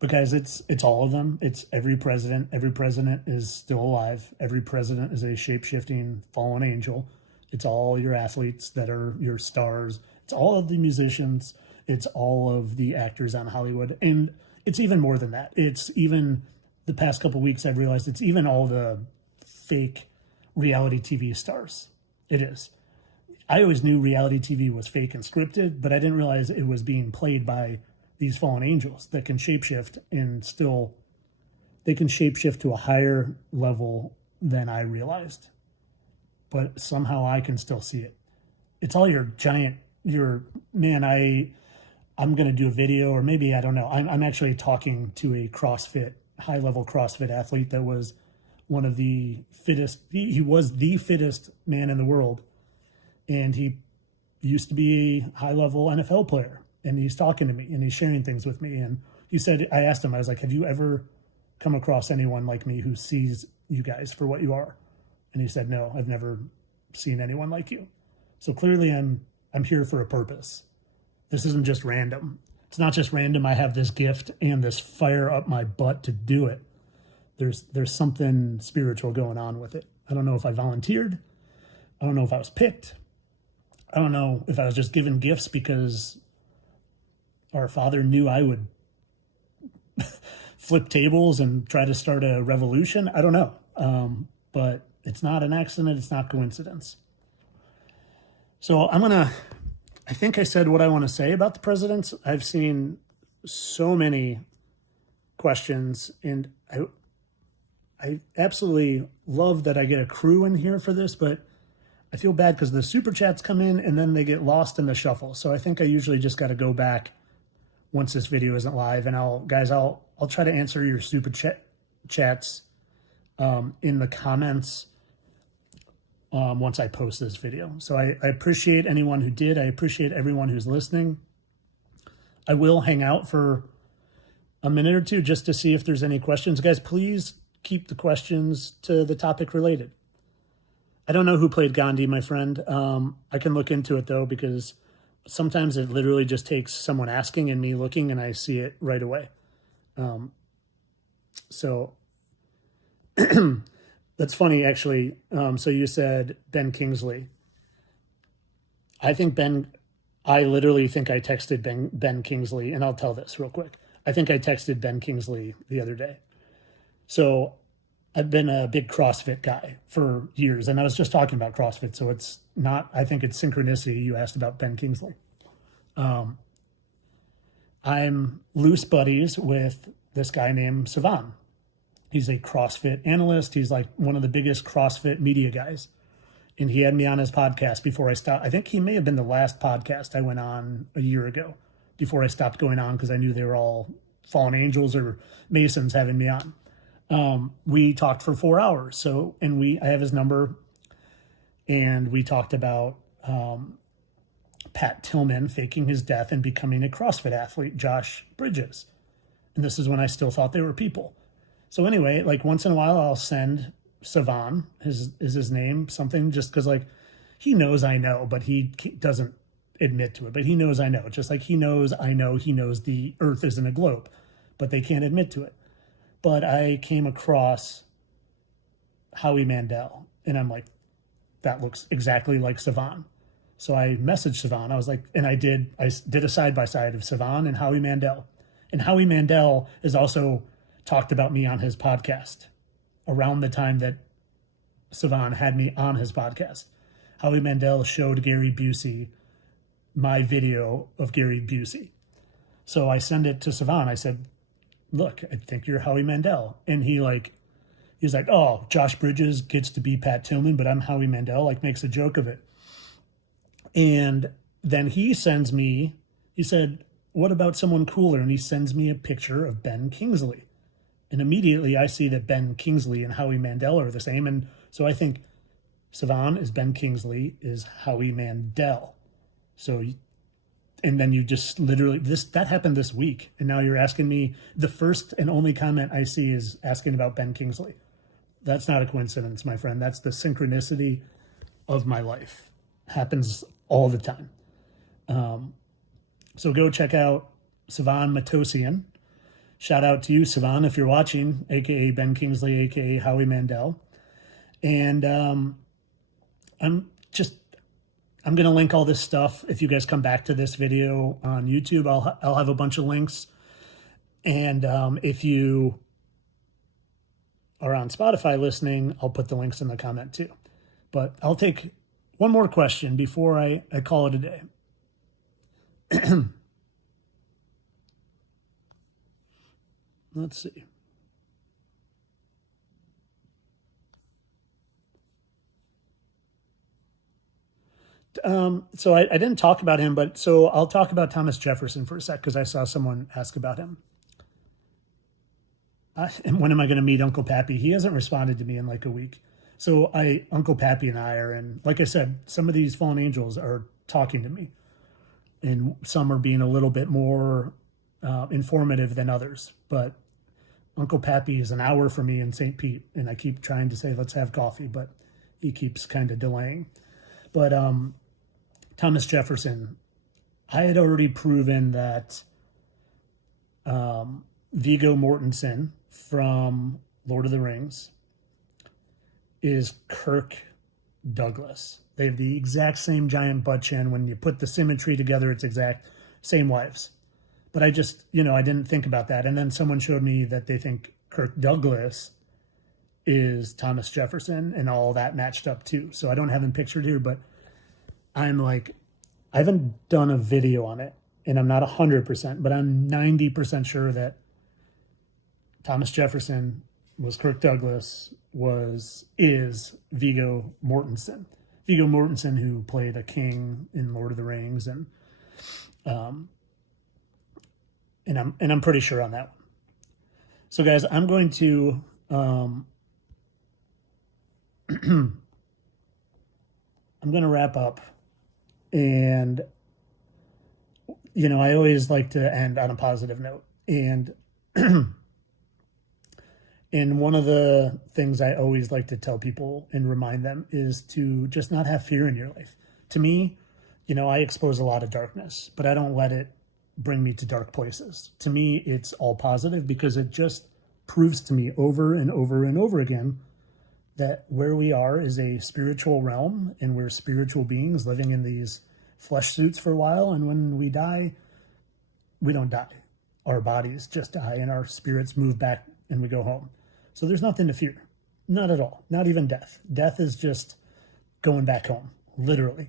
because it's all of them. It's every president. Every president is still alive. Every president is a shape-shifting fallen angel. It's all your athletes that are your stars. It's all of the musicians. It's all of the actors on Hollywood. And it's even more than that. It's even, the past couple of weeks, I've realized it's even all the fake reality TV stars. It is. I always knew reality TV was fake and scripted, but I didn't realize it was being played by these fallen angels that can shapeshift, and still they can shapeshift to a higher level than I realized. But somehow I can still see it. It's all I'm going to do a video, or maybe, I don't know. I'm actually talking to a high-level CrossFit athlete that was one of the fittest. He was the fittest man in the world. And he used to be a high-level NFL player. And he's talking to me, and he's sharing things with me. And he said, I asked him, I was like, have you ever come across anyone like me who sees you guys for what you are? And he said, no, I've never seen anyone like you. So clearly I'm here for a purpose. This isn't just random. It's not just random. I have this gift and this fire up my butt to do it. There's something spiritual going on with it. I don't know if I volunteered. I don't know if I was picked. I don't know if I was just given gifts because our Father knew I would flip tables and try to start a revolution. I don't know. But it's not an accident. It's not coincidence. So I think I said what I want to say about the presidents. I've seen so many questions, and I absolutely love that I get a crew in here for this, but I feel bad because the super chats come in and then they get lost in the shuffle. So I think I usually just got to go back once this video isn't live, and I'll try to answer your super chats in the comments once I post this video. So I appreciate anyone who did. I appreciate everyone who's listening. I will hang out for a minute or two just to see if there's any questions. Guys, please keep the questions to the topic related. I don't know who played Gandhi, my friend. I can look into it, though, because sometimes it literally just takes someone asking and me looking, and I see it right away. So that's funny, actually. So you said Ben Kingsley. I literally think I texted Ben Kingsley, and I'll tell this real quick. I think I texted Ben Kingsley the other day. So I've been a big CrossFit guy for years, and I was just talking about CrossFit, so it's not, I think it's synchronicity. You asked about Ben Kingsley. I'm loose buddies with this guy named Savan. He's a CrossFit analyst. He's like one of the biggest CrossFit media guys. And he had me on his podcast before I stopped. I think he may have been the last podcast I went on a year ago before I stopped going on because I knew they were all fallen angels or Masons having me on. We talked for 4 hours. So, and I have his number, and we talked about Pat Tillman faking his death and becoming a CrossFit athlete, Josh Bridges. And this is when I still thought they were people. So anyway, like once in a while, I'll send Savan, is his name, something, just because like he knows I know, but he doesn't admit to it. But he knows I know, just like he knows I know he knows the Earth isn't a globe, but they can't admit to it. But I came across Howie Mandel, and I'm like, that looks exactly like Savan. So I messaged Savan. I was like, and I did a side-by-side of Savan and Howie Mandel. And Howie Mandel has also talked about me on his podcast around the time that Savan had me on his podcast. Howie Mandel showed Gary Busey my video of Gary Busey. So I send it to Savan. I said, look, I think you're Howie Mandel. And he's like, oh, Josh Bridges gets to be Pat Tillman, but I'm Howie Mandel, like makes a joke of it. And then he said, what about someone cooler? And he sends me a picture of Ben Kingsley. And immediately I see that Ben Kingsley and Howie Mandel are the same. And so I think Savan is Ben Kingsley, is Howie Mandel. So, and then you just literally, that happened this week. And now you're asking me, the first and only comment I see is asking about Ben Kingsley. That's not a coincidence, my friend. That's the synchronicity of my life. Happens all the time. So go check out Savan Matosian. Shout out to you, Savan, if you're watching, aka Ben Kingsley, aka Howie Mandel. And I'm going to link all this stuff. If you guys come back to this video on YouTube, I'll have a bunch of links. And if you are on Spotify listening, I'll put the links in the comment too. But I'll take one more question before I call it a day. Let's see. So I didn't talk about him, but so I'll talk about Thomas Jefferson for a sec because I saw someone ask about him. And when am I going to meet Uncle Pappy? He hasn't responded to me in like a week. So Uncle Pappy and I are in, like I said, some of these fallen angels are talking to me, and some are being a little bit more informative than others. But Uncle Pappy is an hour from me in St. Pete, and I keep trying to say, let's have coffee, but he keeps kind of delaying. But Thomas Jefferson, I had already proven that Viggo Mortensen from Lord of the Rings is Kirk Douglas. They have the exact same giant butt chin. When you put the symmetry together, it's exact same wives. But I just, I didn't think about that. And then someone showed me that they think Kirk Douglas is Thomas Jefferson, and all that matched up too. So I don't have him pictured here, but I'm like, I haven't done a video on it, and I'm not 100%, but I'm 90% sure that Thomas Jefferson was Kirk Douglas, is Viggo Mortensen. Viggo Mortensen, who played a king in Lord of the Rings, and I'm pretty sure on that one. So guys, I'm going to I'm going to wrap up, and I always like to end on a positive note, and and one of the things I always like to tell people and remind them is to just not have fear in your life. To me, I expose a lot of darkness, but I don't let it bring me to dark places. To me, it's all positive because it just proves to me over and over and over again that where we are is a spiritual realm, and we're spiritual beings living in these flesh suits for a while. And when we die, we don't die. Our bodies just die and our spirits move back and we go home. So there's nothing to fear. Not at all. Not even death. Death is just going back home, literally.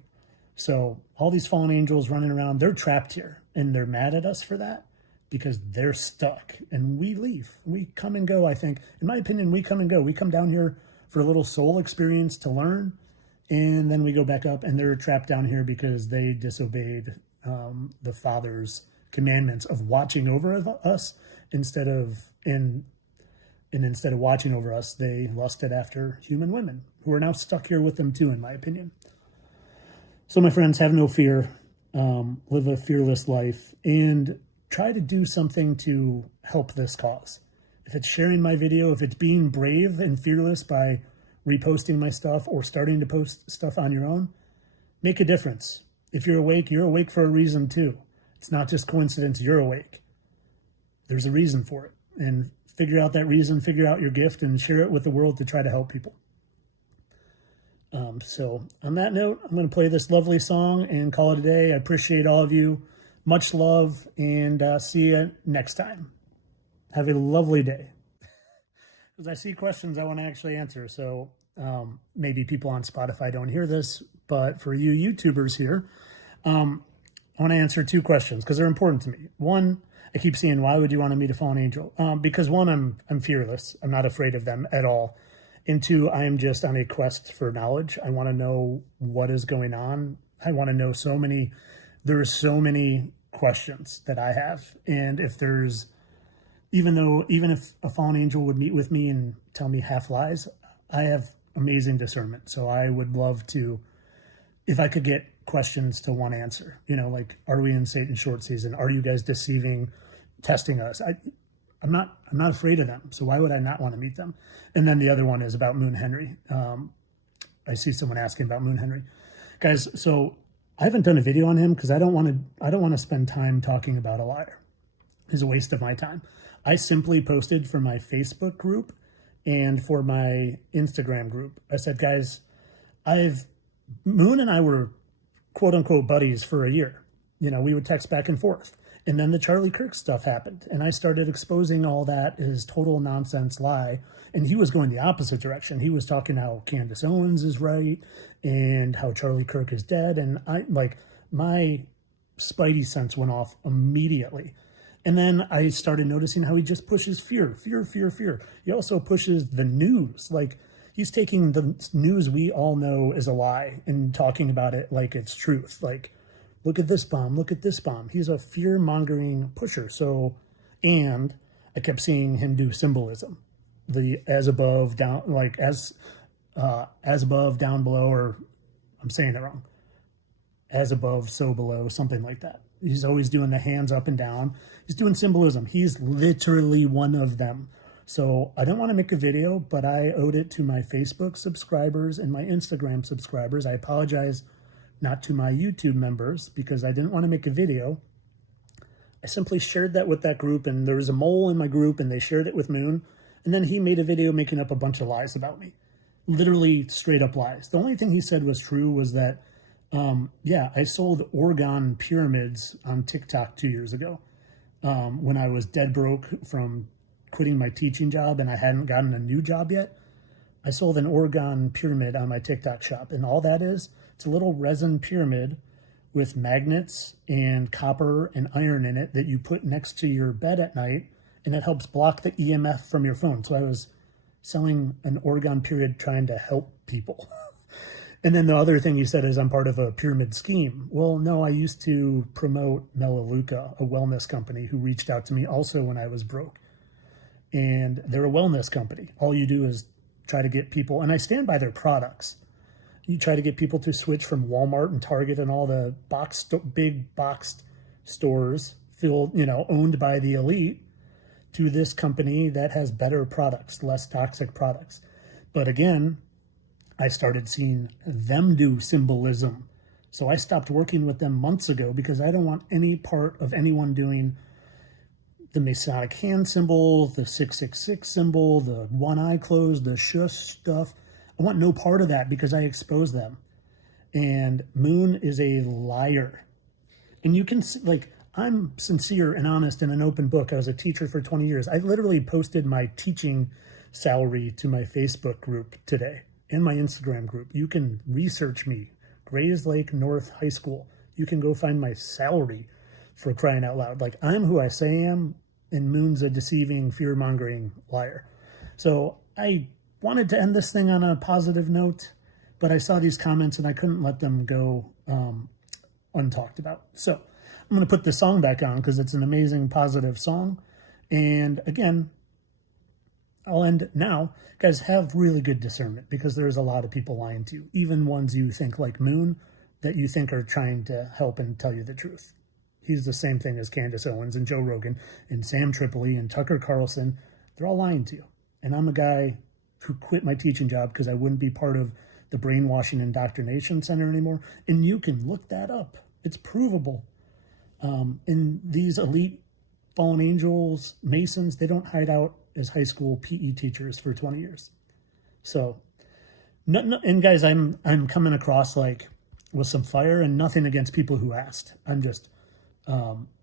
So all these fallen angels running around, they're trapped here, and they're mad at us for that because they're stuck, and we leave. We come and go, I think. In my opinion, we come and go. We come down here for a little soul experience to learn, and then we go back up, and they're trapped down here because they disobeyed the Father's commandments of watching over us instead of watching over us, they lusted after human women who are now stuck here with them too, in my opinion. So my friends, have no fear, live a fearless life, and try to do something to help this cause. If it's sharing my video, if it's being brave and fearless by reposting my stuff or starting to post stuff on your own, make a difference. If you're awake for a reason too. It's not just coincidence you're awake. There's a reason for it. And figure out that reason, figure out your gift, and share it with the world to try to help people. So on that note, I'm going to play this lovely song and call it a day. I appreciate all of you. Much love, and see you next time. Have a lovely day. Because I see questions I want to actually answer. So maybe people on Spotify don't hear this, but for you YouTubers here, I want to answer 2 questions because they're important to me. One, I keep seeing, why would you want to meet a fallen angel? Because one, I'm fearless. I'm not afraid of them at all. And 2, I am just on a quest for knowledge. I want to know what is going on. I want to know there's so many questions that I have. And if there's, even if a fallen angel would meet with me and tell me half lies, I have amazing discernment. So I would love to, if I could get questions to one answer, like, are we in Satan's short season? Are you guys deceiving, testing us? I'm not afraid of them. So why would I not want to meet them? And then the other one is about Moon Henry. I see someone asking about Moon Henry. Guys, so I haven't done a video on him because I don't want to spend time talking about a liar. It's a waste of my time. I simply posted for my Facebook group and for my Instagram group. I said, guys, Moon and I were quote unquote buddies for a year. We would text back and forth. And then the Charlie Kirk stuff happened. And I started exposing all that as total nonsense lie. And he was going the opposite direction. He was talking how Candace Owens is right and how Charlie Kirk is dead. And my spidey sense went off immediately. And then I started noticing how he just pushes fear. He also pushes the news. He's taking the news we all know is a lie and talking about it like it's truth. Look at this bomb. Look at this bomb. He's a fear-mongering pusher. So, and I kept seeing him do symbolism. The as above, down, as above, down below, or I'm saying it wrong. As above, so below, something like that. He's always doing the hands up and down. He's doing symbolism. He's literally one of them. So I didn't want to make a video, but I owed it to my Facebook subscribers and my Instagram subscribers. I apologize not to my YouTube members because I didn't want to make a video. I simply shared that with that group, and there was a mole in my group, and they shared it with Moon. And then he made a video making up a bunch of lies about me. Literally straight up lies. The only thing he said was true was that, I sold orgone pyramids on TikTok 2 years ago when I was dead broke from quitting my teaching job and I hadn't gotten a new job yet. I sold an orgone pyramid on my TikTok shop. And all that is, it's a little resin pyramid with magnets and copper and iron in it that you put next to your bed at night, and it helps block the EMF from your phone. So I was selling an orgone pyramid trying to help people. And then the other thing you said is I'm part of a pyramid scheme. Well, no, I used to promote Melaleuca, a wellness company who reached out to me also when I was broke. And they're a wellness company. All you do is try to get people, and I stand by their products. You try to get people to switch from Walmart and Target and all the big boxed stores owned by the elite to this company that has better products, less toxic products. But again, I started seeing them do symbolism. So I stopped working with them months ago because I don't want any part of anyone doing the Masonic hand symbol, the 666 symbol, the one eye closed, the shush stuff. I want no part of that because I expose them. And Moon is a liar. And you can see, I'm sincere and honest and an open book. I was a teacher for 20 years. I literally posted my teaching salary to my Facebook group today and my Instagram group. You can research me, Grays Lake North High School. You can go find my salary, for crying out loud. Like, I'm who I say I am, and Moon's a deceiving, fear-mongering liar. So I wanted to end this thing on a positive note, but I saw these comments and I couldn't let them go untalked about. So I'm going to put the song back on because it's an amazing, positive song. And again, I'll end now. Guys, have really good discernment, because there's a lot of people lying to you, even ones you think like Moon that you think are trying to help and tell you the truth. He's the same thing as Candace Owens and Joe Rogan and Sam Tripoli and Tucker Carlson. They're all lying to you. And I'm a guy who quit my teaching job because I wouldn't be part of the brainwashing indoctrination center anymore. And you can look that up. It's provable. And these elite fallen angels, Masons, they don't hide out as high school PE teachers for 20 years. So, and guys, I'm coming across like with some fire, and nothing against people who asked. I'm just,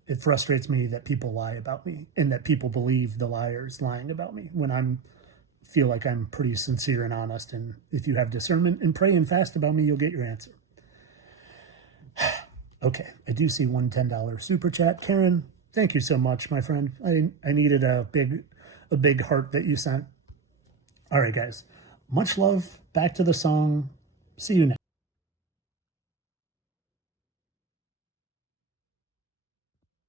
it frustrates me that people lie about me and that people believe the liars lying about me when feel like I'm pretty sincere and honest. And if you have discernment and pray and fast about me, you'll get your answer. Okay, I do see one $10 super chat. Karen, thank you so much, my friend. I needed a big heart that you sent. All right, guys, much love. Back to the song. See you next.